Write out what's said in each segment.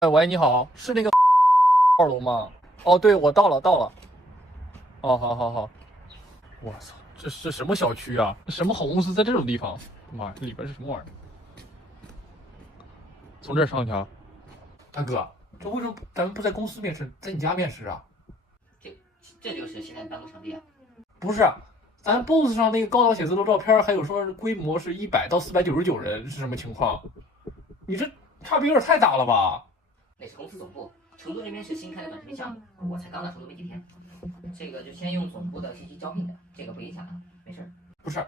哎，喂，你好，是那个二楼吗？哦，对，我到了，到了。哦，好好好。我操，这什么小区啊？什么好公司在这种地方？妈呀，这里边是什么玩意儿？从这儿上去啊？大哥，这为什么咱们不在公司面试，在你家面试啊？这这就是现在的办公场地啊。不是，咱 BOSS 上那个高档写字楼照片，还有说是规模是100到499人，是什么情况？你这差别有点太大了吧？那是公司总部，成都这边是新开的短视频项目，我才刚到成都没几天。这个就先用总部的信息招聘的，这个不影响啊，没事。不是，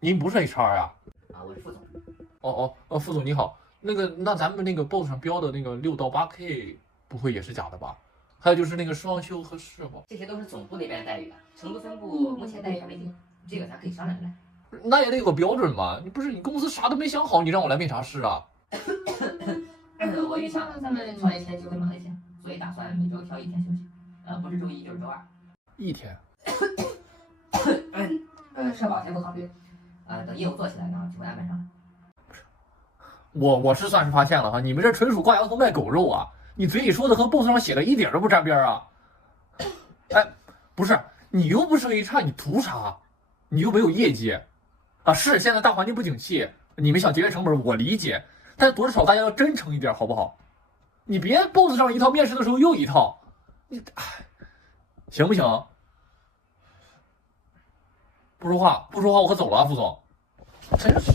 您不是 HR 呀？啊，我是副总。副总你好，那咱们那个 BOSS 上标的那个6到8K 不会也是假的吧？还有就是那个双休合适不？这些都是总部那边的待遇啊，成都分部目前待遇还没定，这个咱可以商量着来。那也得有个标准嘛！你不是你公司啥都没想好，你让我来面啥试啊？我预想咱们创业前期会忙一些，所以打算每周挑一天休息，不是周一就是周二。一天？社保先不考虑，等业务做起来呢就会安排上来。我是算是发现了哈，你们这纯属挂羊头卖狗肉啊！你嘴里说的和 BOSS 上写的一点都不沾边啊！哎，不是，你又不是 HR，你图啥？你又没有业绩啊！是现在大环境不景气，你们想节约成本，我理解，但多少大家要真诚一点，好不好？你别 BOSS 上一套，面试的时候又一套，你行不行？不说话，我可走了啊，副总。真是。